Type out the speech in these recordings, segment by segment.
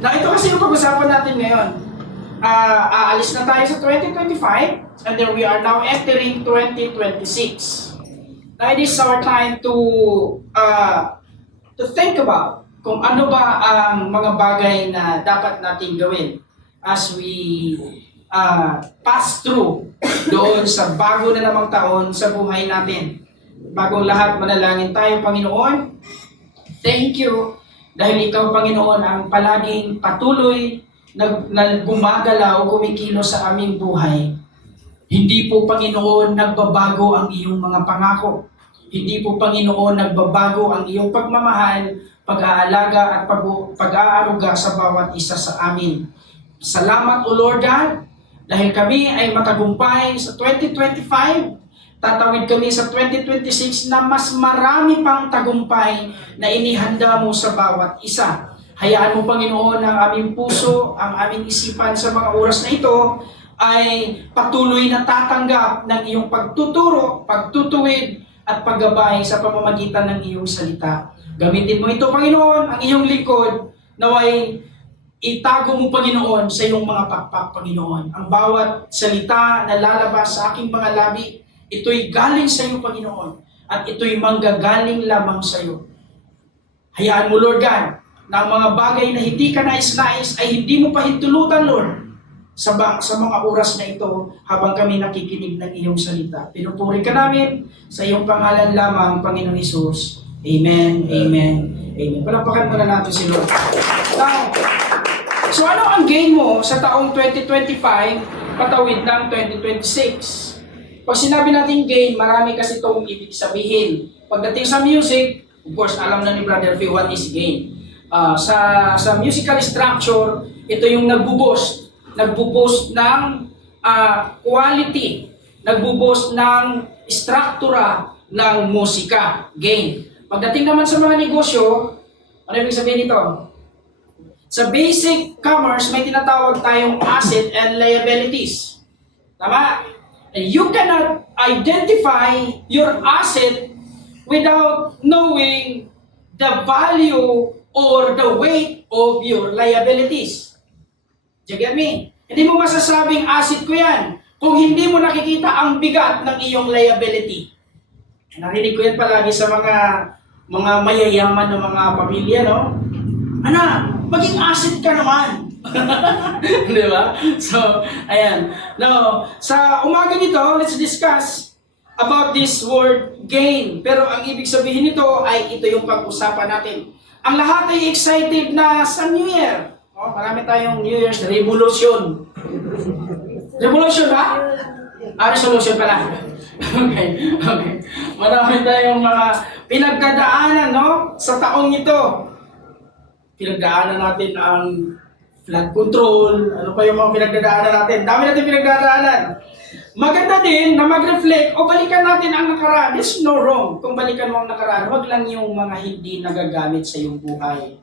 Na ito kasi yung pag-usapan natin ngayon. Aalis na tayo sa 2025 and then we are now entering 2026. Now it is our time to think about kung ano ba ang mga bagay na dapat nating gawin as we pass through doon sa bago na namang taon sa buhay natin. Bagong lahat, manalangin tayo, Panginoon. Thank you dahil Ikaw, Panginoon, ang palaging patuloy na gumagala o kumikilos sa aming buhay. Hindi po, Panginoon, nagbabago ang iyong mga pangako. Hindi po, Panginoon, nagbabago ang iyong pagmamahal, pag-aalaga at pag-aaruga sa bawat isa sa amin. Salamat, O Lord God, dahil kami ay matagumpay sa 2025. Tatawid kami sa 2026 na mas marami pang tagumpay na inihanda mo sa bawat isa. Hayaan mo, Panginoon, ang aming puso, ang aming isipan sa mga oras na ito ay patuloy na tatanggap ng iyong pagtuturo, pagtutuwid at paggabay sa pamamagitan ng iyong salita. Gamitin mo ito, Panginoon, ang iyong likod, naway itago mo, Panginoon, sa iyong mga pakpak, Panginoon. Ang bawat salita na lalabas sa aking mga labi, ito'y galing sa iyo, Panginoon, at ito'y manggagaling lamang sa iyo. Hayaan mo, Lord God, na ang mga bagay na hindi ka nais-nais ay hindi mo pahintulutan, Lord, sa mga oras na ito habang kami nakikinig ng iyong salita. Pinupuri ka namin sa iyong pangalan lamang, Panginoon Hesus. Amen, amen, amen. Palapakan muna natin si Lord. Now, so ano ang gain mo sa taong 2025 patawid ng 2026? Pag sinabi natin gain, marami kasi itong ibig sabihin. Pagdating sa music, of course, alam na ni Brother Phil what is gain. Sa musical structure, ito yung nagbo-boost ng quality, nagbo-boost ng struktura ng musika, gain. Pagdating naman sa mga negosyo, ano ibig sabihin nito? Sa basic commerce, may tinatawag tayong asset and liabilities. Tama? And you cannot identify your asset without knowing the value or the weight of your liabilities. Do you get me? Hindi mo masasabing asset ko yan kung hindi mo nakikita ang bigat ng iyong liability. Narinig ko yan palagi sa mga mayayaman ng mga pamilya, no? Anak, maging asset ka naman. Di ba? So, ayan. Now, sa umaga nito, let's discuss about this word gain. Pero ang ibig sabihin nito ay ito yung pag-usapan natin. Ang lahat ay excited na sa New Year. Oh, marami tayong New Year's revolution. Revolution ba? Resolution pala. Okay. Marami tayong mga pinagdadaanan, no? Sa taong ito. Pinagdaanan natin ang flood control, ano pa yung mga pinagdadaanan natin. Dami natin pinagdadaanan. Maganda din na mag-reflect o balikan natin ang nakaraan. There's no wrong kung balikan mo ang nakaraan. Huwag lang yung mga hindi nagagamit sa iyong buhay.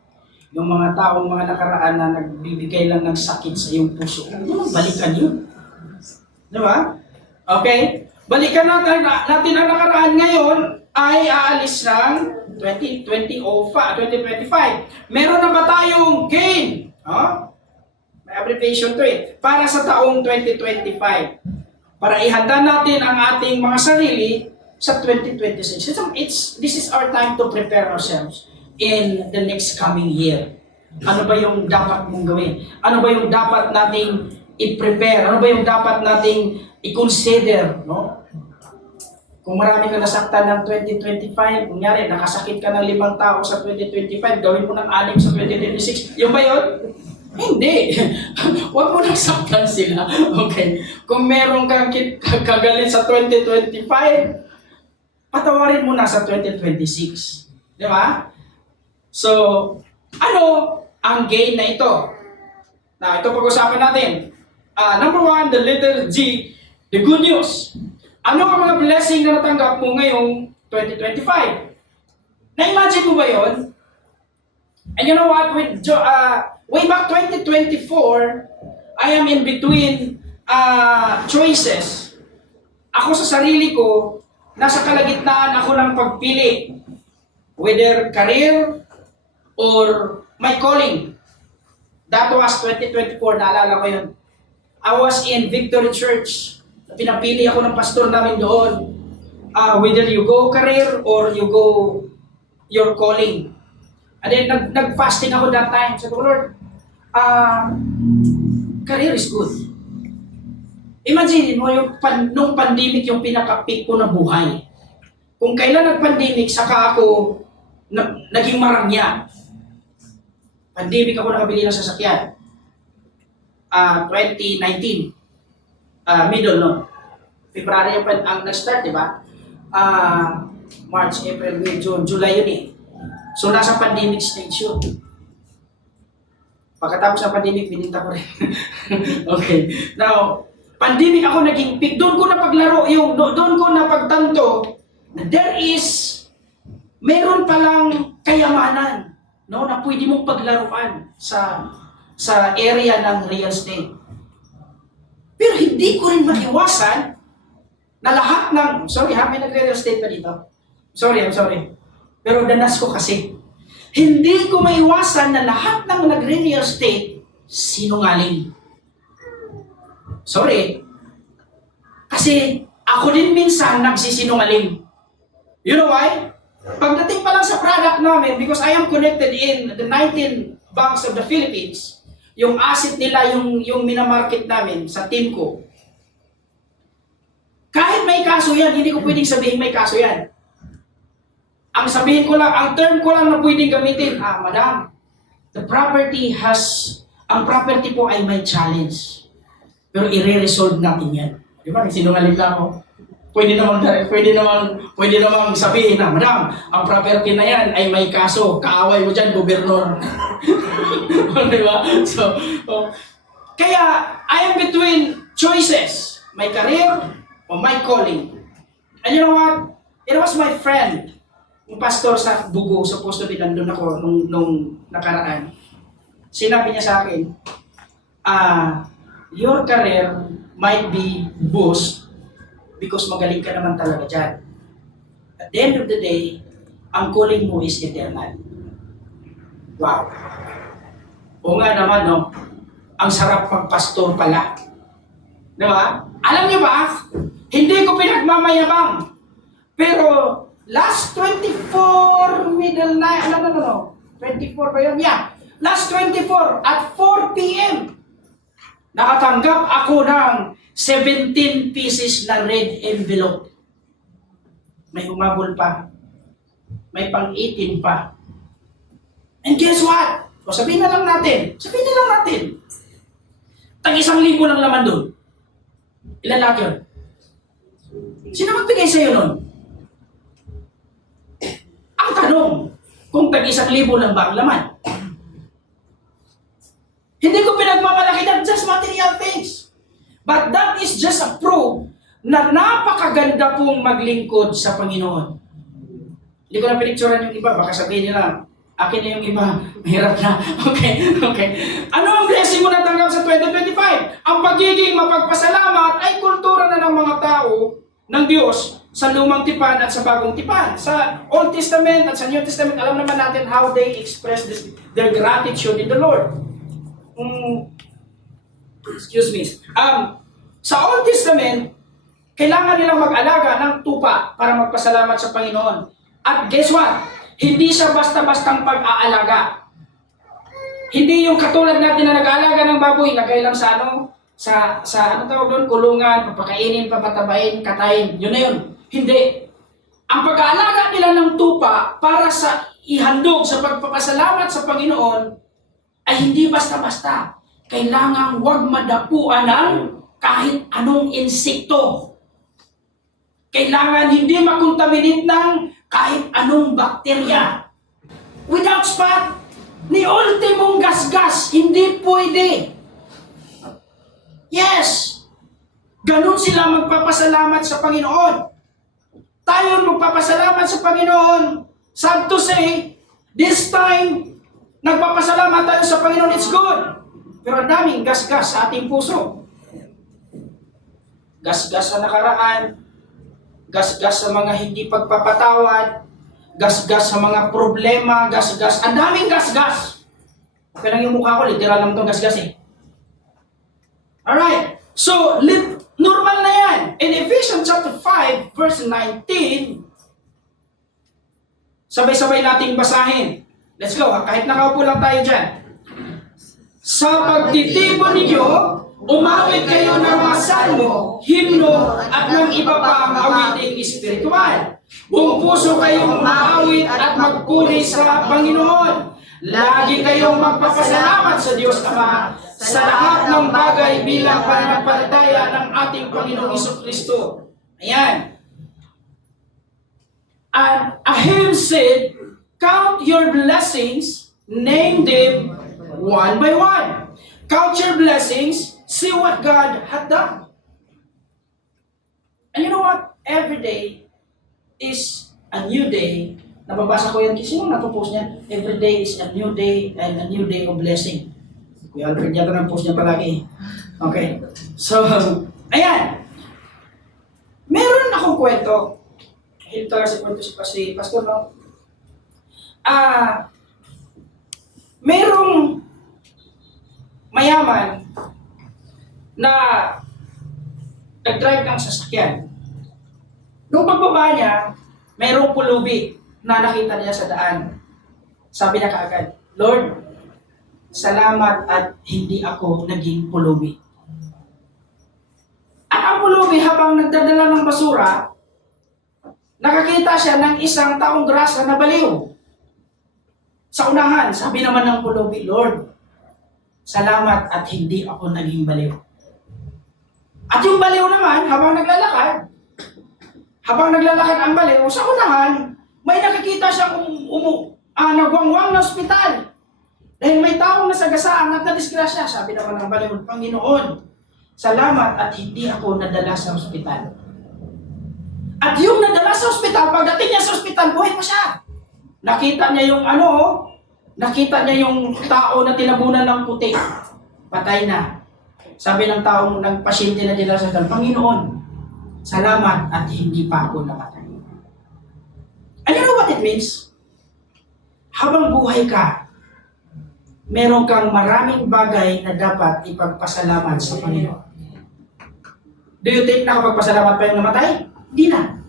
Yung mga taong mga nakaraan na nagbibigay lang ng sakit sa iyong puso. Balikan yun. Di ba? Okay? Balikan natin ang nakaraan ngayon ay aalis ng 2025. Meron na ba tayong gain? May abbreviation to para sa taong 2025. Para ihanda natin ang ating mga sarili sa 2026. This is our time to prepare ourselves in the next coming year. Ano ba yung dapat mong gawin? Ano ba yung dapat nating i-prepare? Ano ba yung dapat nating i-consider? No? Kung marami ka nasaktan ng 2025, kunyari, nakasakit ka ng 5 tao sa 2025, gawin mo ng 6 sa 2026. Yung ba yun? Hindi. Huwag mo nang saktan sila. Okay. Kung meron kang kagalit sa 2025, patawarin mo na sa 2026. Di ba? So, ano ang gain na ito? Na ito pag-usapan natin. Number 1, the letter G, the good news. Ano ang mga blessing na natanggap mo ngayong 2025? Na-imagine mo ba yun? And you know what? Way back 2024, I am in between choices. Ako sa sarili ko, nasa kalagitnaan ako ng pagpili. Whether career or my calling. That was 2024, naalala ko yun. I was in Victory Church. Pinapili ako ng pastor namin doon. Whether you go career or you go your calling. And then nag-fasting ako that time. Sabi ko, Lord, career is good. Imagine mo yung nung pandemic yung pinaka-peak ko na buhay. Kung kailan nag-pandemic, saka ako naging marangya. Pandemic ako nakabili ng sasakyan. 2019. Middle, no? February ang nag-start, di ba? March, April, May, June, July yun eh. So, nasa pandemic stage yun. Pagkatapos ng pandemic, bininta ko rin. Okay. Now, pandemic ako naging peak. Doon ko napaglaro doon ko napagtanto na meron palang kayamanan, no, na pwede mong paglaruan sa area ng real estate. Pero hindi ko rin maiwasan na lahat ng, may nagre-real estate pa dito? I'm sorry. Pero danas ko kasi. Hindi ko maiwasan na lahat ng nagre-real estate, sinungaling. Sorry. Kasi ako din minsan nagsisinungaling. You know why? Pagdating pa lang sa product namin, because I am connected in the 19 banks of the Philippines, yung asset nila, yung minamarket namin sa team ko. Kahit may kaso yan, hindi ko pwedeng sabihin may kaso yan. Ang sabihin ko lang, ang term ko lang na pwedeng gamitin, madam, ang property po ay may challenge. Pero i-resolve natin yan. Di ba? Sinungaling lang ako. Pwede namang sabihin na, madam, ang property na yan ay may kaso. Kaaway mo dyan, gobernador. Di ba? Kaya, I am between choices. My career or my calling. And you know what? It was my friend, yung pastor sa Bugo, supposed to be nandun ako nung nakaraan. Sinabi niya sa akin, your career might be boost because magaling ka naman talaga dyan. At the end of the day, ang calling mo is eternal. Wow. O nga naman, no? Ang sarap magpastor pala. Di ba? Alam niyo ba, hindi ko pinagmamayabang. Pero last 24 middle night, 24 ba yun? Yeah. Last 24 at 4 p.m. nakatanggap ako ng 17 pieces na red envelope. May humabol pa. May pang-18 pa. And guess what? O sabihin na lang natin. Tag-1,000 lang laman doon. Ilan lahat yun? Sino magbigay sa'yo nun? Ang tanong, kung tag-1,000 lang ba ang laman? Hindi ko pinagmamalaki na just material things. But that is just a proof na napakaganda pong maglingkod sa Panginoon. Hindi ko na pinicturean yung iba, baka sabihin nila, akin na yung iba, mahirap na. Okay. Ano ang blessing mo natanggap sa 2025? Ang pagiging mapagpasalamat ay kultura na ng mga tao ng Diyos sa Lumang Tipan at sa Bagong Tipan. Sa Old Testament at sa New Testament, alam naman natin how they express their gratitude in the Lord. Excuse me. Sa Old Testament, kailangan nilang mag-alaga ng tupa para magpasalamat sa Panginoon. At guess what? Hindi siya basta-bastang pag-aalaga. Hindi yung katulad natin na nag-aalaga ng baboy, lagay lang sa ano tawag doon, kulungan, papakainin, papatabain, katayin. Yun na yun. Hindi. Ang pag-aalaga nila ng tupa para sa ihandog sa pagpapasalamat sa Panginoon ay hindi basta-basta. Kailangan huwag madapuan ng kahit anong insekto. Kailangan hindi makontaminate ng kahit anong bakterya. Without spot, ni ultimong gasgas, hindi pwede. Yes! Ganun sila magpapasalamat sa Panginoon. Tayo magpapasalamat sa Panginoon. Sad to say, this time, nagpapasalamat tayo sa Panginoon, it's good. Pero ang daming gasgas sa ating puso. Gasgas sa nakaraan, gasgas sa mga hindi pagpapatawad, gasgas sa mga problema, gasgas, ang daming gasgas. Okay lang yung mukha ko, literal naman itong gasgas eh. Alright, so normal na yan. In Ephesians chapter 5, verse 19, sabay-sabay nating basahin. Let's go, kahit nakaupo lang tayo dyan. Sa pagtitipon ninyo, umawit kayo ng mga salmo, himno, at ng iba pang awiting espiritual. Buong puso kayong maawit at magpuri sa Panginoon. Lagi kayong magpapasalamat sa Diyos Ama sa lahat ng bagay bilang pananampalataya ng ating Panginoong Jesucristo. Ayan. And a hymn said, count your blessings, name them one by one. Count your blessings, see what God had done. And you know what? Every day is a new day. Nababasa ko yan. Sino nagpo-post niyan? Every day is a new day and a new day of blessing. Kuya Alfred yata nag-post niya palagi. Okay. So, ayan. Meron akong kwento. Ito kasi kwento si Pastor, no? Merong mayaman na nag-drive ng sasakyan. Nung pagbaba niya, mayroong pulubi na nakita niya sa daan. Sabi niya kaagad, Lord, salamat at hindi ako naging pulubi. At ang pulubi habang nagdadala ng basura, nakakita siya ng isang taong grasa na baliw. Sa unahan, sabi naman ng pulubi, Lord, salamat at hindi ako naging baliw. At yung baliw naman, habang naglalakad ang baliw, sa unahan, may nakikita siyang nagwangwang na ospital. Dahil may taong nasagasaan at nadisgrasya. Sabi naman ng baliw, Panginoon, salamat at hindi ako nadala sa ospital. At yung nadala sa ospital, pagdating niya sa ospital, buhay pa siya. Nakita niya yung tao na tinabunan ng puti. Patay na. Sabi ng taong nagpasyente na dinala sa ospital, Panginoon, salamat at hindi pa ako namatay. And you know what it means? Habang buhay ka, meron kang maraming bagay na dapat ipagpasalamat sa Panginoon. Do you think nakapagpasalamat pa yung namatay? Di na.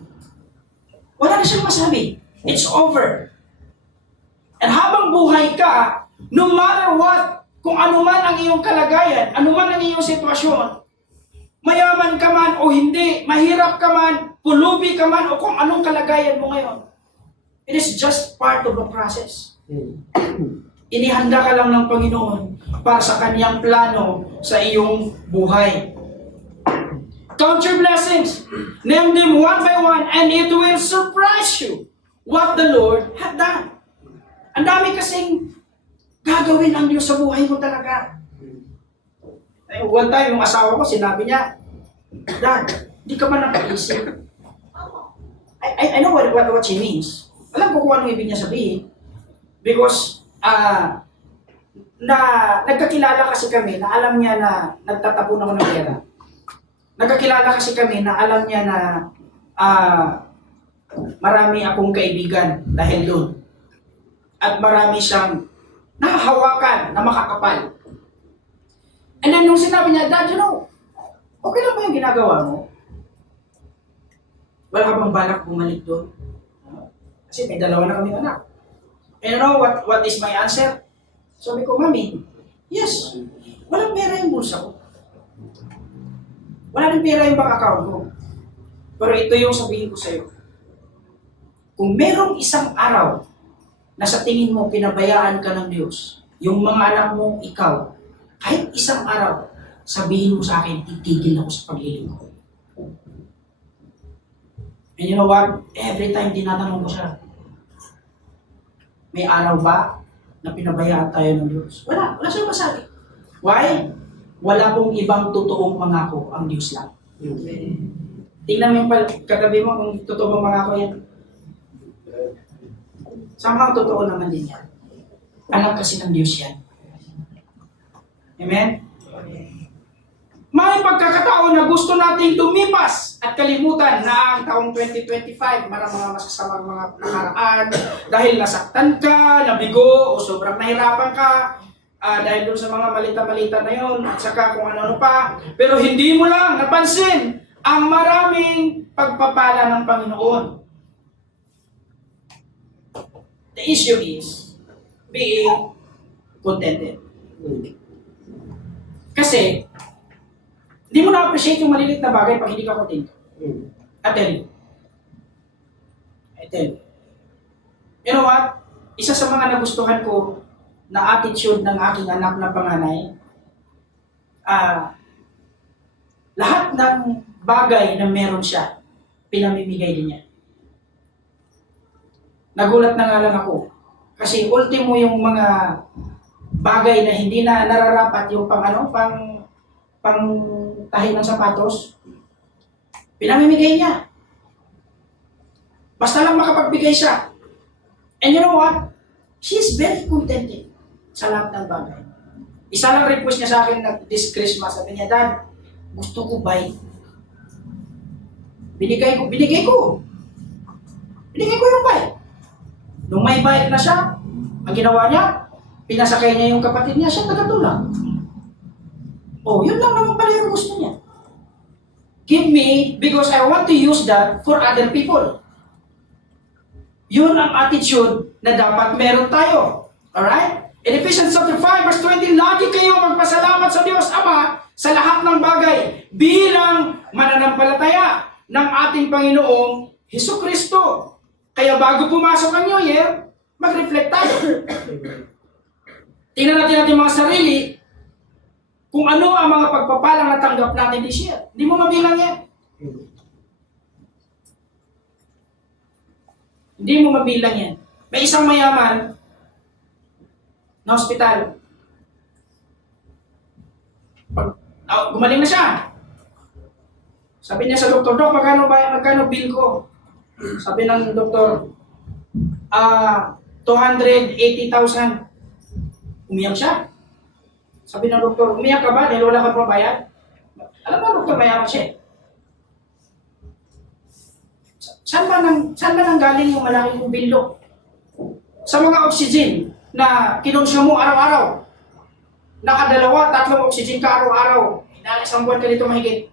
Wala na siyang masabi. It's over. And habang buhay ka, no matter what, kung ano man ang iyong kalagayan, ano man ang iyong sitwasyon, mayaman ka man o hindi, mahirap ka man, pulubi ka man, o kung anong kalagayan mo ngayon, it is just part of the process. Inihanda ka lang ng Panginoon para sa Kanyang plano sa iyong buhay. Count your blessings. Name them one by one and it will surprise you what the Lord had done. Ang dami kasing gagawin ang Diyos sa buhay mo talaga. One time, yung asawa ko, sinabi niya, Dad, di ka man nakaisip. I know what she means. Alam ko kung anong ibig niya sabihin. Because, nagkakilala kasi kami na alam niya na nagtatapon ako ng pera. Nagkakilala kasi kami na alam niya na marami akong kaibigan dahil doon. At marami siyang nakahawakan na makakapal. And then nung sinabi niya, Dad, you know, okay lang ba yung ginagawa mo? Wala ka bang balak bumalik doon? Kasi may dalawa na kaming anak. And you know what is my answer? Sabi ko, Mami, yes, walang pera yung bulsa ko. Wala rin pera yung bank account ko. Pero ito yung sabihin ko sa'yo. Kung merong isang araw na sa tingin mo pinabayaan ka ng Diyos, yung mga anak mo, ikaw, kahit isang araw, sabihin mo sa akin, titigil ako sa paglilingkod. And you know what? Every time tinatanong ko siya, may araw ba na pinabayaan tayo ng Diyos? Wala siyang masabi. Why? Wala pong ibang totoong mangako ang Diyos lang. Tingnan mo yung kagabi mo kung totoong mangako yan. Somehow totoo naman din yan. Anak kasi ng Diyos yan. Amen? May pagkakataon na gusto nating lumipas at kalimutan na ang taong 2025, marang mga masasamang mga nakaraan dahil nasaktan ka, nabigo, o sobrang nahirapan ka. dahil doon sa mga malita-malita na yon at saka kung ano-ano pa. Pero hindi mo lang napansin ang maraming pagpapala ng Panginoon. The issue is being contented. Kasi, hindi mo na-appreciate yung maliliit na bagay pag hindi ka contento. I tell you. You know what? Isa sa mga nagustuhan ko na attitude ng aking anak na panganay, lahat ng bagay na meron siya, pinamimigay din niya. Nagulat na nga lang ako. Kasi ultimo yung mga bagay na hindi na nararapat yung pang tahi ng sapatos, pinamimigay niya. Basta lang makapagbigay siya. And you know what? She's very contented sa lahat ng bagay. Isa lang request niya sa akin na this Christmas, sabi niya, Dad, gusto ko bike. Binigay ko yung bike. Nung may bike na siya, ang ginawa niya, pinasakay niya yung kapatid niya, siya tagatulak. Oh, yun lang naman pala yung gusto niya. Give me, because I want to use that for other people. Yun ang attitude na dapat meron tayo. Alright? In Ephesians chapter 5, verse 20, lagi kayo magpasalamat sa Diyos Ama sa lahat ng bagay bilang mananampalataya ng ating Panginoong Hesukristo. Kaya bago pumasok ang New Year, mag-reflect tayo. Tingnan natin mga sarili kung ano ang mga pagpapalang natanggap natin this year. Hindi mo mabilang yan. Hindi mo mabilang yan. May isang mayaman na hospital. Gumaling na siya. Sabi niya sa doktor, Dok, magkano bill ko? Sabi ng doktor, 280,000. Umiyak siya. Sabi ng doktor, umiyak ka ba dahil wala ka pabayad? Alam mo, doktor, mayaman siya. Saan ba nang galing yung malaking bildo? Sa mga oxygen na kinonsyo mo araw-araw. Nakadalawa, 3 oxygen ka araw-araw. Isang buwan ka dito mahigit.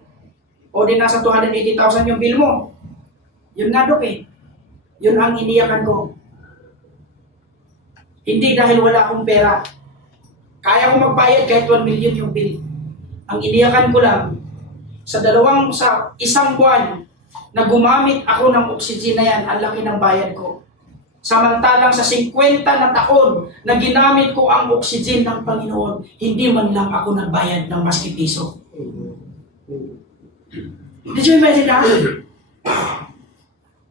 O din nasa 280,000 yung bill mo. Yun nga, Dok, eh. Yun ang iniyakan ko. Hindi dahil wala akong pera. Kaya ko magbayad kahit 1 million yung bill. Ang iniyakan ko lang, sa isang buwan na gumamit ako ng oxygen na yan, ang laki ng bayad ko. Samantalang sa 50 na taon na ginamit ko ang oxygen ng Panginoon, hindi man lang ako nagbayad ng maski piso. Did you imagine that?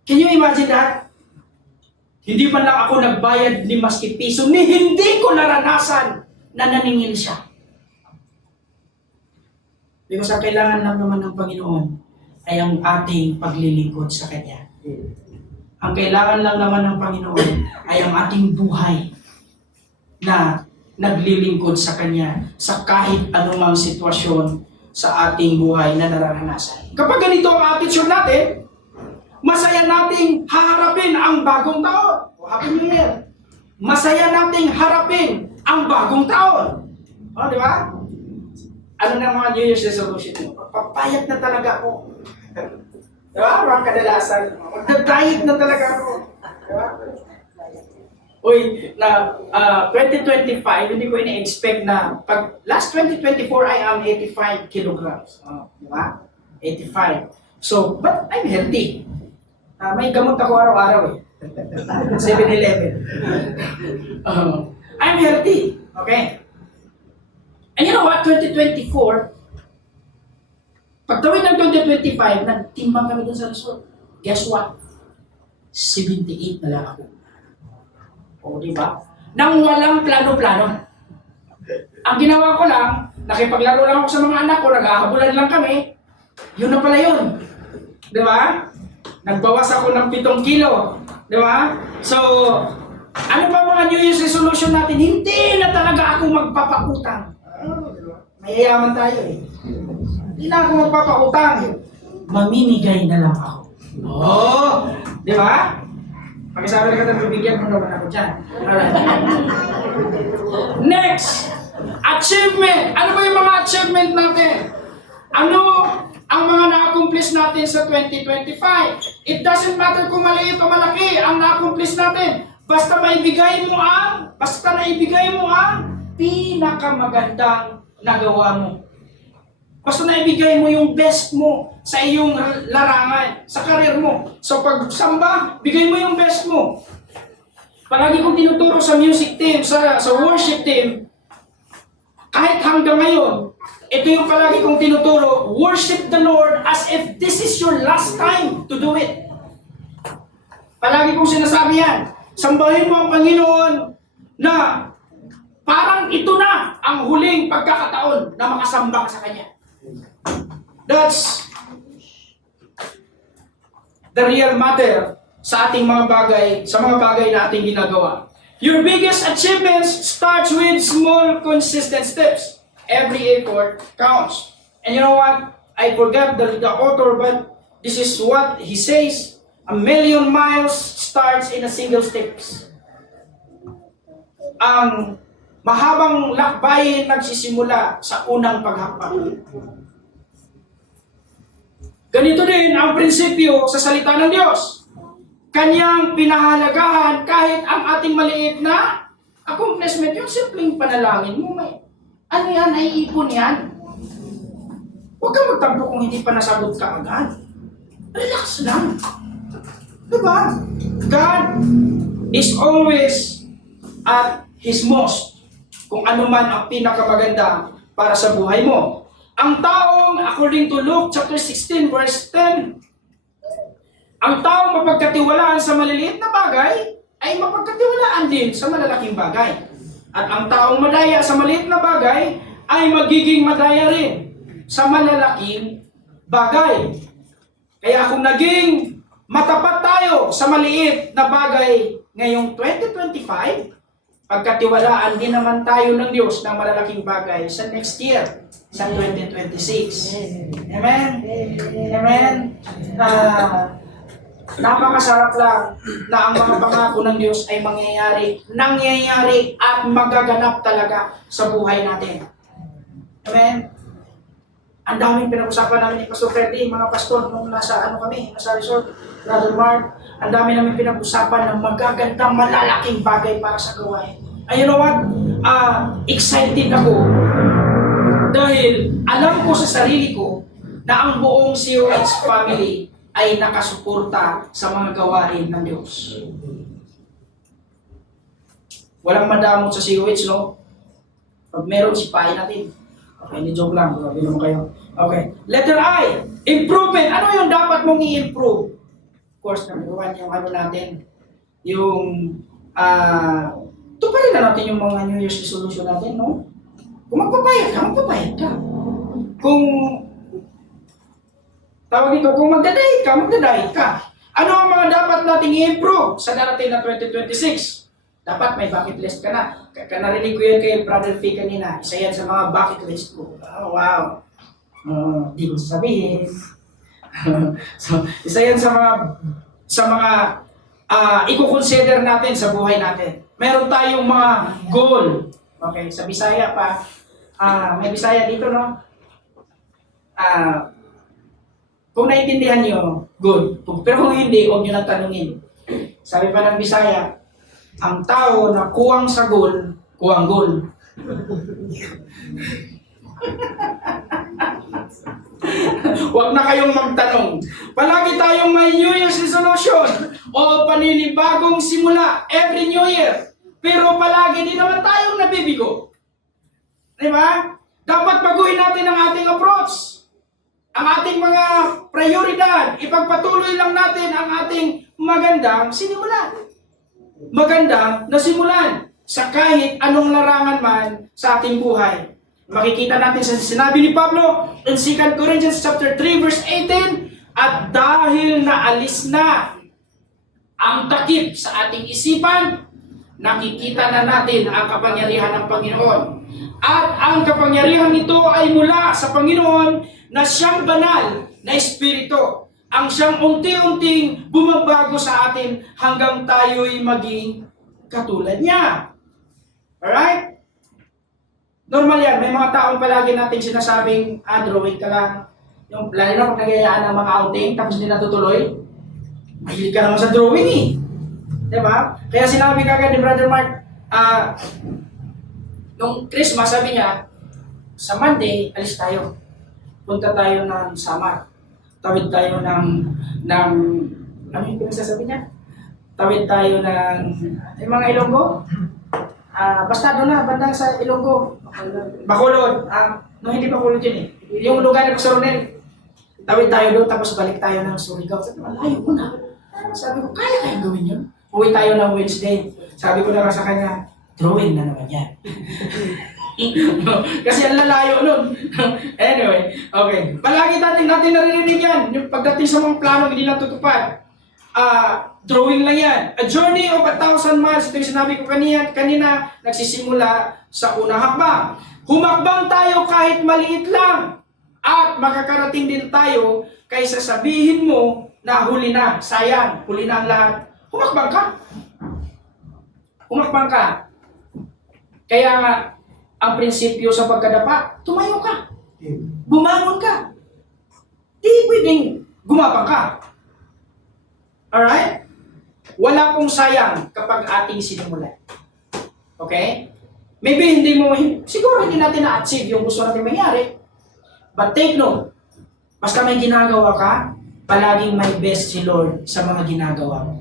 Can you imagine that? Hindi man lang ako nagbayad ni maski piso, ni hindi ko naranasan na naningil siya. Because ang kailangan lang naman ng Panginoon ay ang ating paglilingkod sa Kanya. Ang kailangan lang naman ng Panginoon ay ang ating buhay na naglilingkod sa Kanya sa kahit anumang sitwasyon sa ating buhay na nararanasan. Kapag ganito ang attitude natin, masaya nating harapin ang bagong taon. Happy New Year! Masaya nating harapin ang bagong taon. O, di ba? Ano na mga New Year's resolution mo? Papayat na talaga ako. Diba? Mga kadalasan. Magda-diet na talaga ako. Diba? Uy, na 2025, hindi ko ina-expect na last 2024, I am 85 kilograms. Diba? 85. So, but I'm healthy. May gamot ako araw-araw eh. 7-Eleven. I'm healthy. Okay? And you know what? 2024, pagtawid ng 2025, nagtimbang kami dun sa resort. Guess what? 78 na lang ako. O, di ba? Nang walang plano-plano. Ang ginawa ko lang, nakipaglaro lang ako sa mga anak ko, naghahabulan lang kami. Yun na pala yun. Di ba? Nagbawas ako ng 7 kilo. Di ba? So, ano ba mga New Year's resolution natin? Hindi na talaga ako magpapakutang. Mayayaman tayo eh. Hindi na ako magpapautang. Mamimigay na lang ako. Oh! Di ba? Pag-isabi na ka bibigyan mo naman ako dyan. Alright. Next! Achievement! Ano ba yung mga achievement natin? Ano ang mga na-accomplish natin sa 2025? It doesn't matter kung maliit o malaki ang na-accomplish natin. Basta naibigay mo ang pinakamagandang nagawa mo. Basta naibigay mo yung best mo sa iyong larangan, sa karir mo. So pagsamba, bigay mo yung best mo. Palagi kong tinuturo sa music team, sa worship team, kahit hanggang ngayon, ito yung palagi kong tinuturo, worship the Lord as if this is your last time to do it. Palagi kong sinasabi yan. Sambahin mo ang Panginoon na parang ito na ang huling pagkakataon na makasamba ka sa Kanya. That's the real matter sa ating mga bagay, sa mga bagay na ating ginagawa. Your biggest achievements starts with small, consistent steps. Every effort counts. And you know what? I forgot the author, but this is what he says. 1,000,000 miles starts in a single steps. Ang mahabang lakbayin nagsisimula sa unang paghakbang. Ganito din ang prinsipyo sa salita ng Diyos. Kanyang pinahalagahan kahit ang ating maliit na accomplishment, yung simpleng panalangin mo, may ano yan, ay ipon yan. Huwag kang magtampo kung hindi pa nasagot ka agad. Relax lang. Diba? God is always at His most. Kung ano man ang pinakamaganda para sa buhay mo. Ang taong, according to Luke chapter 16 verse 10, ang taong mapagkatiwalaan sa maliliit na bagay ay mapagkatiwalaan din sa malalaking bagay. At ang taong madaya sa maliit na bagay ay magiging madaya rin sa malalaking bagay. Kaya kung naging matapat tayo sa maliit na bagay ngayong 2025, pagkatiwalaan din naman tayo ng Diyos ng malalaking bagay sa next year, sa 2026. Amen? Amen? Napakasarap lang na ang mga pangako ng Diyos ay nangyayari at magaganap talaga sa buhay natin. Amen? Ang daming pinag-usapan namin ni Pastor Freddy, mga pastor, nung nasa resort, Brother Mark, ang dami namin pinag-usapan ng magagandang malalaking bagay para sa gawain. And you know what? Excited ako dahil alam ko sa sarili ko na ang buong COH family ay nakasuporta sa mga gawain ng Diyos. Walang madamot sa COH, no? Pag meron, sipahin natin. Okay, ni-joke lang. Grabe naman kayo. Okay. Letter I, improvement. Ano yung dapat mong i-improve? Of course, number one, yung ano natin, yung, tuparin na natin yung mga New Year's resolution natin, no? Kung magpapayag ka. Kung tawag dito, kung magdadahit ka. Ano ang mga dapat nating i-improve sa darating na 2026? Dapat may bucket list ka na. Narinig ko yan kay Brother Fee kanina. Isa yan sa mga bucket list ko. Oh, wow. Di ko sasabihin. So, isa yan sa mga i-consider natin sa buhay natin. Meron tayong mga goal. Okay, sa Bisaya pa. May Bisaya dito, no? Kung naiintindihan nyo, good. Pero kung hindi, huwag nyo nang tanungin. Sabi pa ng Bisaya, ang tao na kuwang sa goal, kuwang goal. Huwag na kayong magtanong. Palagi tayong may New Year's resolution o paninibagong simula every New Year. Pero palagi din naman tayong nabibigo. Diba? Dapat baguhin natin ang ating approach. Ang ating mga prioridad, ipagpatuloy lang natin ang ating magandang sinimulan. Magandang nasimulan sa kahit anong larangan man sa ating buhay. Makikita natin sa sinabi ni Pablo in 2 Corinthians chapter 3 verse 18, at dahil naalis na ang takip sa ating isipan, nakikita na natin ang kapangyarihan ng Panginoon. At ang kapangyarihan nito ay mula sa Panginoon na siyang banal na Espiritu, ang siyang unti-unting bumabago sa atin hanggang tayo'y maging katulad niya. Alright? Normal yan. May mga taong palagi nating sinasabing, drawing ka lang. Yung, lalo na pag nagayaan ng mga outing, tapos hindi natutuloy. Mahilig ka naman sa drawing eh. Diba? Kaya sinabi kagad ni Brother Mark, nung Christmas, sabi niya, sa Monday, alis tayo. Punta tayo ng Samar. Tawid tayo ng ano yung pinagsasabi niya? Tawid tayo ng, yung mga Ilonggo? Basta doon na, bandang sa Ilonggo. Bacolod. No, hindi Bacolod yun eh. Yung lugar ng Coronel. Tawid tayo doon, tapos balik tayo ng Surigao. Sabi ko, malayo mo na. Sabi ko, kaya kayang gawin yun? Uwi tayo ng Wednesday. Sabi ko na sa kanya, drawing na naman yan. Kasi ang lalayo nun. Anyway, okay. Palagi natin naririnig yan. Yung pagdating sa mga plano, hindi natutupad. Drawing lang yan. A journey of 1,000 miles. Ito yung sinabi ko kanina nagsisimula sa unang hakbang. Humakbang tayo kahit maliit lang. At makakarating din tayo kaysa sabihin mo na huli na. Sayang, huli na ang lahat. Humakbang ka. Humakbang ka. Kaya nga, ang prinsipyo sa pagkadapa, tumayo ka. Bumangon ka. Di pwedeng gumapang ka. Alright? Wala pong sayang kapag ating sinimulan. Okay? Maybe siguro hindi natin na-achieve yung gusto natin mangyari. But take note, basta may ginagawa ka, palaging may best si Lord sa mga ginagawa mo.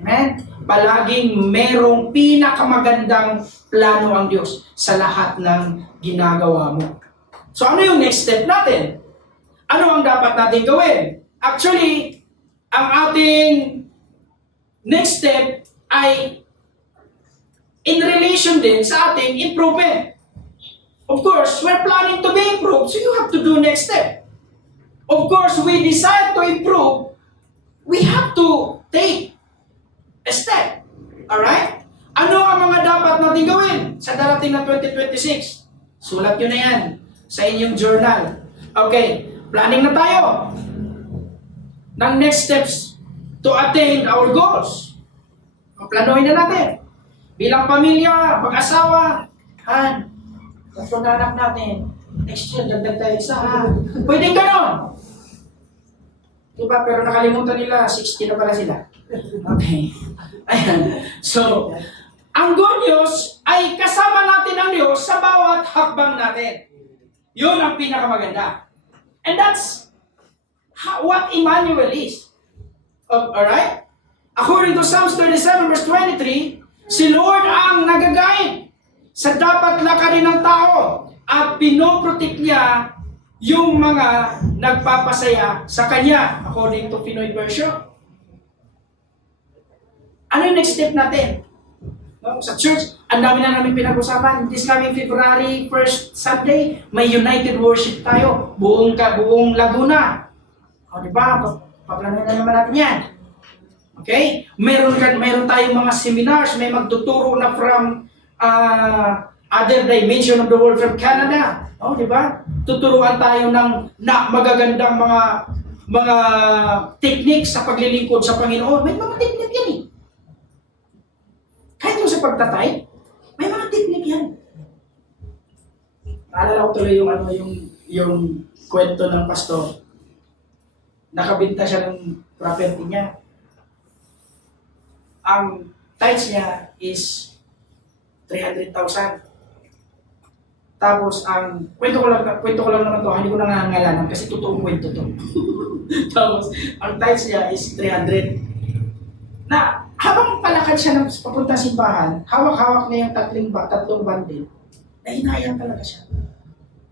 Amen? Palaging merong pinakamagandang plano ang Diyos sa lahat ng ginagawa mo. So ano yung next step natin? Ano ang dapat natin gawin? Actually, ang ating next step ay in relation din sa ating improvement. Of course, we're planning to be improved, so you have to do next step. Of course, we decide to improve, we have to take a step. Alright? Ano ang mga dapat natin gawin sa darating na 2026? Sulat nyo na yan sa inyong journal. Okay, planning na tayo ng next steps to attain our goals. Planuhin na natin. Bilang pamilya, mag-asawa, tatlong anak natin, next year, dagdag tayo isa, Pwedeng ganon. Diba? Pero nakalimutan nila, 60 na pala sila. Okay. Ayan. So, ang good news ay kasama natin ang Diyos sa bawat hakbang natin. Yun ang pinakamaganda. And that's what Emmanuel is. Alright? According to Psalms 37 verse 23, si Lord ang nag-guide sa dapat lakarin ng tao at pinoprotect niya yung mga nagpapasaya sa Kanya, according to Pinoy version. Ano yung next step natin? No? Sa church, ang dami na namin pinag-usapan. This coming February 1st Sunday, may United Worship tayo. Buong Laguna. O diba? Paplanuhin na naman natin yan. Okay? Meron tayong mga seminars. May magtuturo na from other dimension of the world from Canada. O diba? Tuturuan tayo ng magagandang mga techniques sa paglilingkod sa Panginoon. May mga technique yan eh. Kahit yung sa pagtatay, may mga technique yan. Naalala ko tuloy yung kwento ng pastor. Nakabinta siya ng property niya. Ang tithes niya is 300,000. Tapos kwento ko lang naman to, hindi ko nangangalanan kasi totoong kwento to. Tapos ang tithes niya is 300. Na habang palakad siya ng papunta simbahan, hawak-hawak niya yung tatlong bandil, nahinayang talaga siya.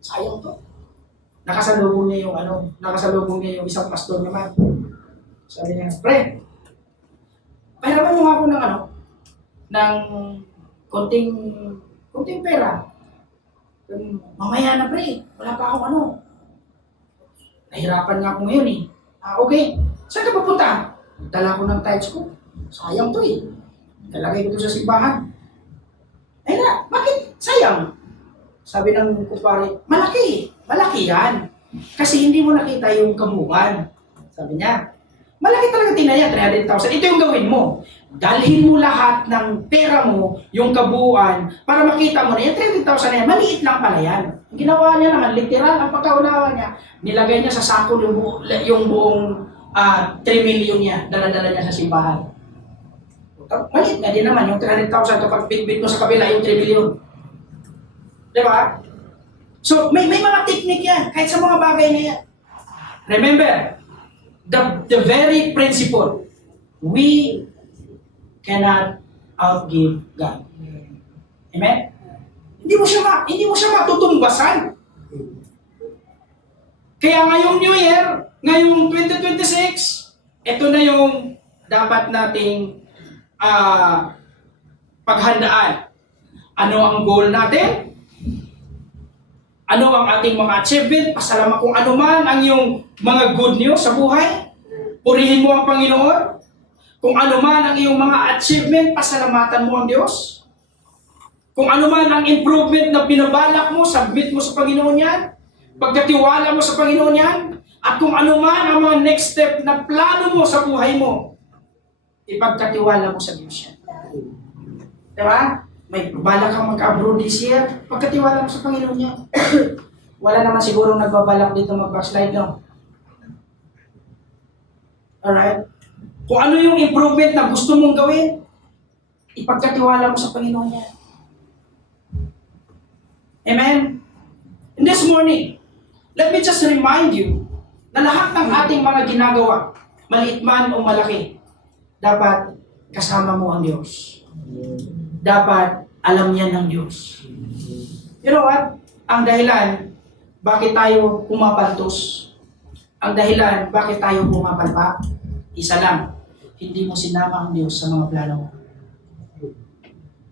Sayang to. Nakasalubong niya yung isang pastor naman. Sabi niya, pre, pahirapan mo ako ng konting pera. Mamaya na pre, wala pa akong nahirapan nga ako ngayon eh. Okay, saan ka pupunta? Dala ko ng tithes ko. Sayang to eh. Nalagay ko to sa simbahan. Ay na, bakit sayang? Sabi ng kumpare, malaki yan. Kasi hindi mo nakita yung kamuhan. Sabi niya, malaki talaga tinaya, 300,000. Ito yung gawin mo. dalhin mo lahat ng pera mo, yung kabuuan, para makita mo na yung 300,000 na yan, maliit lang pala yan. Ang ginawa niya naman, literal, ang pagkaunawa niya, nilagay niya sa sako yung buong 3 million niya, dala-dala niya sa simbahan. Maliit nga din naman, yung 300,000 kapag bitbit mo sa kabila, yung 3 million. Di ba? So, may mga technique yan, kahit sa mga bagay na yan. Remember, the very principle, we cannot outgive God. Amen? Hindi mo siya matutumbasan. Kaya ngayong New Year, ngayong 2026, ito na yung dapat nating paghandaan. Ano ang goal natin? Ano ang ating mga achievement? Pasalamat kung ano man ang iyong mga good news sa buhay. Purihin mo ang Panginoon. Kung ano man ang iyong mga achievement, pasalamatan mo ang Diyos. Kung ano man ang improvement na binabalak mo, submit mo sa Panginoon yan. Pagkatiwala mo sa Panginoon yan. At kung ano man ang mga next step na plano mo sa buhay mo, ipagkatiwala mo sa Diyos yan. Diba? May balak kang mag-abroad this year, pagkatiwala mo sa Panginoon yan. Wala naman siguro nagbabalak dito mag-backslide, no? Alright? Kung ano yung improvement na gusto mong gawin, ipagkatiwala mo sa Panginoon yan. Amen? And this morning, let me just remind you na lahat ng ating mga ginagawa, maliit man o malaki, dapat kasama mo ang Diyos. Dapat alam niya ng Diyos. You know what? Ang dahilan, bakit tayo pumapaltos? Ang dahilan, bakit tayo pumapalpak? Isa lang, hindi mo sinama ang Diyos sa mga plano mo.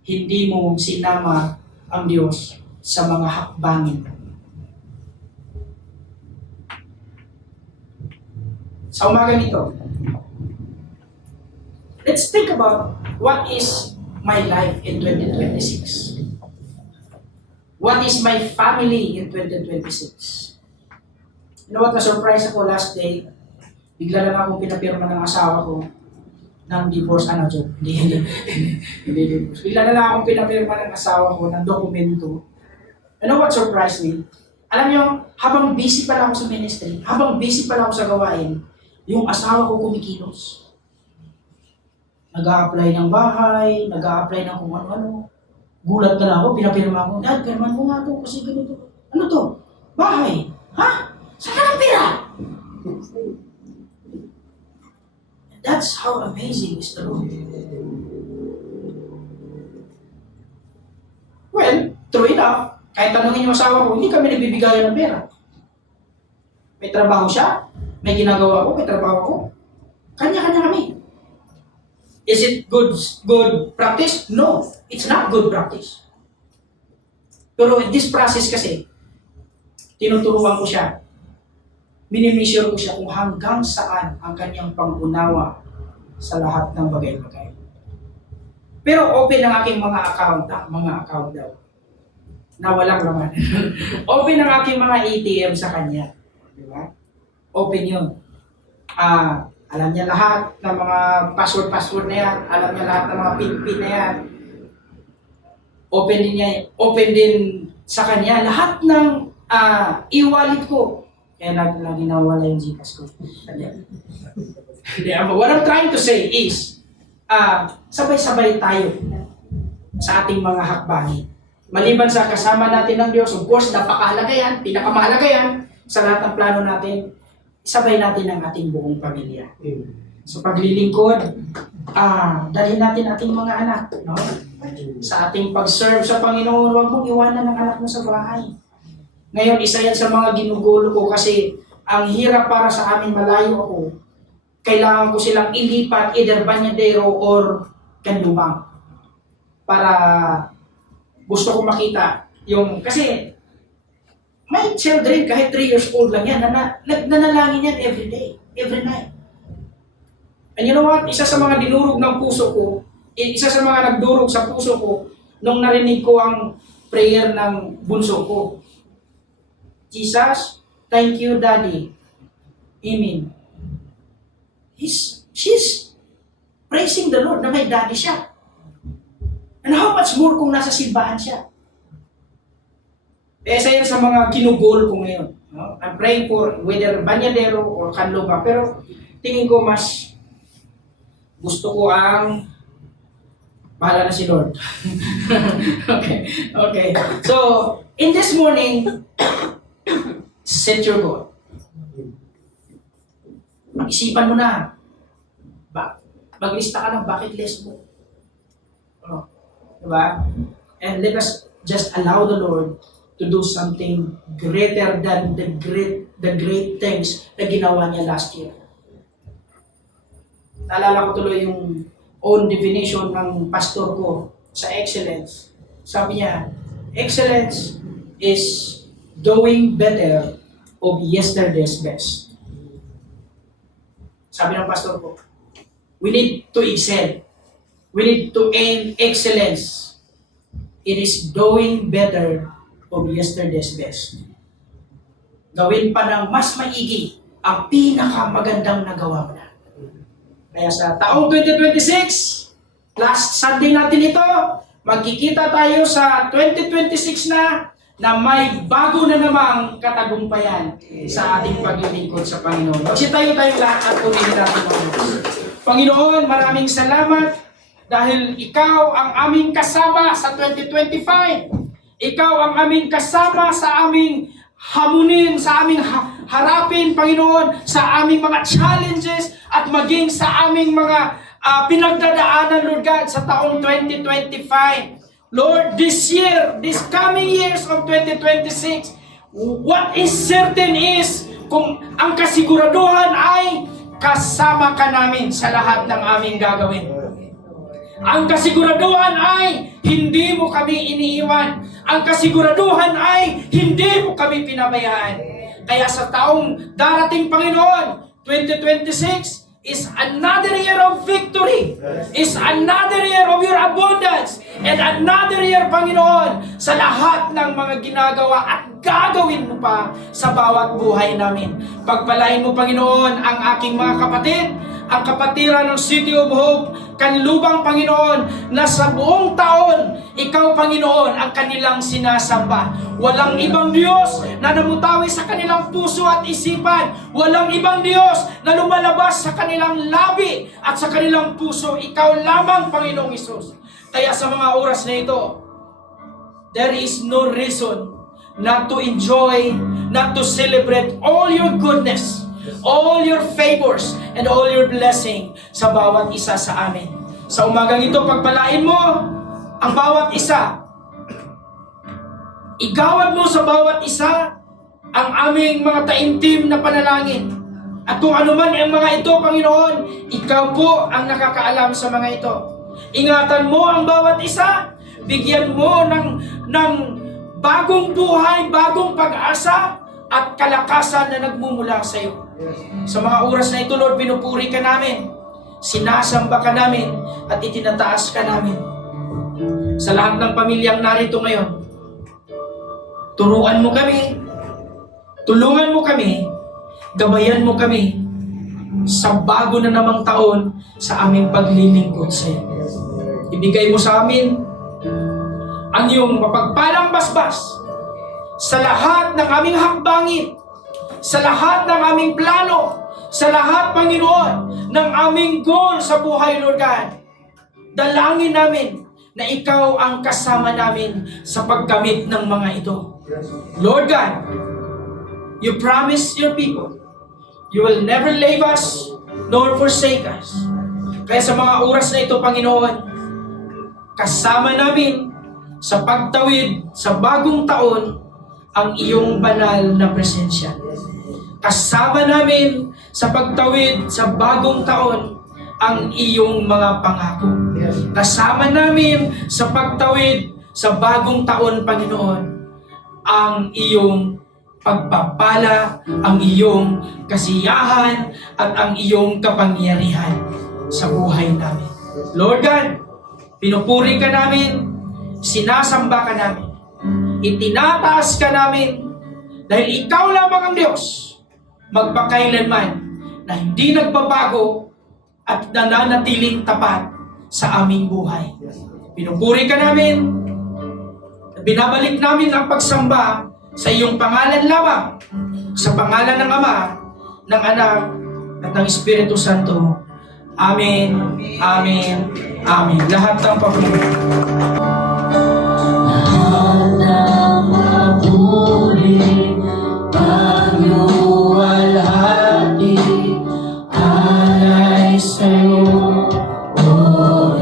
Hindi mo sinama ang Diyos sa mga hakbangin. Sa umaga nito, let's think about what is my life in 2026. What is my family in 2026? You know what, na-surprise ako last day. Bigla lang akong pinapirma ng asawa ko ng divorce, joke. Hindi divorce. Bigla na lang akong pinapirma ng asawa ko ng dokumento. You know what surprised me? Alam niyo, habang busy pala ako sa ministry, habang busy pala ako sa gawain, yung asawa ko kumikilos. Nag-a-apply ng bahay, nag-a-apply ng kung ano-ano. Gulat na lang ako, pinapirma ko, Dad, pirman mo nga to kasi ganito. Ano to? Bahay? Ha? Saan ka ng pira? That's how amazing is the Lord. Well, true enough, kahit tanongin yung asawa ko, hindi kami nagbibigayan ng pera. May trabaho siya, may ginagawa ko, may trabaho ko. Kanya-kanya kami. Is it good practice? No, it's not good practice. Pero in this process kasi, tinuturuan ko siya. Minimeasure ko siya kung hanggang saan ang kanyang pangunawa sa lahat ng bagay-bagay. Pero open ang aking mga account daw, na walang laman. Open ang aking mga ATM sa kanya. Di ba? Open yun. Alam niya lahat ng mga password na yan. Alam niya lahat ng mga pin na yan. Open din sa kanya lahat ng e-wallet ko. Kaya lagi nawala yung Gcash ko. What I'm trying to say is, sabay-sabay tayo sa ating mga hakbangin. Maliban sa kasama natin ng Diyos, of course, napakahalaga yan, pinakamahalaga yan sa lahat ng plano natin, isabay natin ang ating buong pamilya. So paglilingkod, dalhin natin ating mga anak, no? Sa ating pag-serve sa Panginoon, huwag mong iwanan ang anak mo sa bahay. Ngayon, isa yan sa mga ginugulo ko kasi ang hirap para sa amin, malayo ako. Kailangan ko silang ilipat either Banyadero or Canlubang para gusto ko makita yung, kasi may children, kahit 3 years old lang yan, nanalangin yan every day, every night. And you know what? Isa sa mga dinurog ng puso ko, isa sa mga nagdurog sa puso ko, nung narinig ko ang prayer ng bunso ko. Jesus, thank you, Daddy. Amen. praising the Lord na may daddy siya. And how much more kung nasa simbahan siya? Isa yan sa mga ginugol ko ngayon. No? I'm praying for whether Banyadero or Canloba. Pero tingin ko mas gusto ko ang bahala na si Lord. Okay. So, in this morning, set your goal. Mag-isipan mo na. Maglista ka ng bucket list mo. Diba? And let us just allow the Lord to do something greater than the great things na ginawa niya last year. Naalala ko tuloy yung own definition ng pastor ko sa excellence. Sabi niya, excellence is doing better of yesterday's best. Sabi ng pastor ko, we need to excel. We need to aim excellence. It is doing better of yesterday's best. Gawin pa ng mas maigi ang pinakamagandang nagawa mo na. Kaya sa taong 2026, last Sunday natin ito, magkikita tayo sa 2026 na may bago na namang katagumpayan sa ating paglilingkod sa Panginoon. Magsitayo tayo lahat at pumili natin ang Diyos. Panginoon, maraming salamat dahil Ikaw ang aming kasama sa 2025. Ikaw ang aming kasama sa aming hamunin, sa aming harapin, Panginoon, sa aming mga challenges at maging sa aming mga pinagdadaanan, Lord God, sa taong 2025. Lord, this year, this coming years of 2026, what is certain is, kung ang kasiguraduhan ay kasama ka namin sa lahat ng aming gagawin. Ang kasiguraduhan ay hindi mo kami iniiwan. Ang kasiguraduhan ay hindi mo kami pinabayaan. Kaya sa taong darating, Panginoon, 2026, is another year of victory. Is another year of your abundance. And another year, Panginoon, sa lahat ng mga ginagawa at gagawin mo pa sa bawat buhay namin. Pagpalain mo, Panginoon, ang aking mga kapatid, ang kapatiran ng City of Hope, Canlubang, Panginoon, na sa buong taon, Ikaw, Panginoon, ang kanilang sinasamba. Walang ibang Diyos na namutawi sa kanilang puso at isipan. Walang ibang Diyos na lumalabas sa kanilang labi at sa kanilang puso. Ikaw lamang, Panginoong Hesus. Kaya sa mga oras na ito, there is no reason not to enjoy, not to celebrate all your goodness, all your favors, and all your blessing sa bawat isa sa amin. Sa umagang ito, pagpalain mo ang bawat isa. Igawad mo sa bawat isa ang aming mga taimtim na panalangin. At kung ano man ang mga ito, Panginoon, Ikaw po ang nakakaalam sa mga ito. Ingatan mo ang bawat isa. Bigyan mo ng bagong buhay, bagong pag-asa, at kalakasan na nagmumula sa iyo. Sa mga oras na ito, Lord, pinupuri ka namin, sinasamba ka namin, at itinataas ka namin. Sa lahat ng pamilyang narito ngayon, turuan mo kami, tulungan mo kami, gabayan mo kami sa bago na namang taon sa aming paglilingkod sa iyo. Ibigay mo sa amin ang iyong mapagpalang basbas sa lahat ng aming hakbangin, sa lahat ng aming plano, sa lahat, Panginoon, ng aming goal sa buhay, Lord God. Dalangin namin na Ikaw ang kasama namin sa paggamit ng mga ito. Lord God, You promise Your people, You will never leave us nor forsake us. Kaya sa mga oras na ito, Panginoon, kasama namin sa pagtawid sa bagong taon ang Iyong banal na presensya. Kasama namin sa pagtawid sa bagong taon ang Iyong mga pangako. Kasama namin sa pagtawid sa bagong taon, Panginoon, ang Iyong pagpapala, ang Iyong kasiyahan, at ang Iyong kapangyarihan sa buhay namin. Lord God, pinupuri ka namin, sinasamba ka namin, itinataas ka namin, dahil Ikaw lamang ang Diyos, magpakailanman, na hindi nagbabago at nananatiling tapat sa aming buhay. Pinupuri ka namin, binabalik namin ang pagsamba sa iyong pangalan lamang, sa pangalan ng Ama, ng Anak, at ng Espiritu Santo. Amen, Amen, Amen. Lahat ng papuri. Pagluwalhati alay sa'yo, O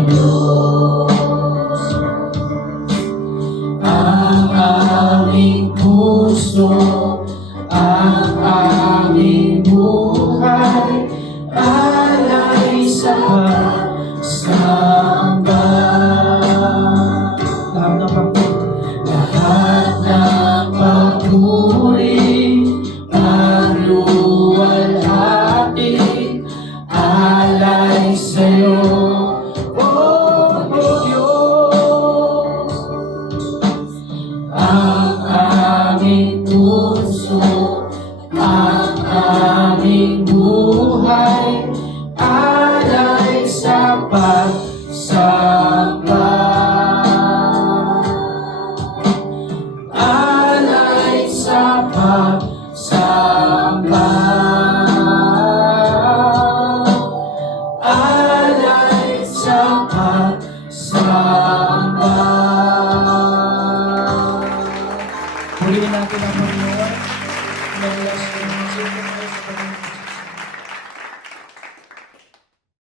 Diyos. Ang aming puso, ang aming buhay, alay sa pagsamba. Lahat ng papuri, pagluwalhati, alay sa'yo, O Diyos. Ang aming puso, ang aming buhay, alay sa pagsamba. Alay sa pagsamba. Alay sa pagsamba. Purihin natin ang Panginoon.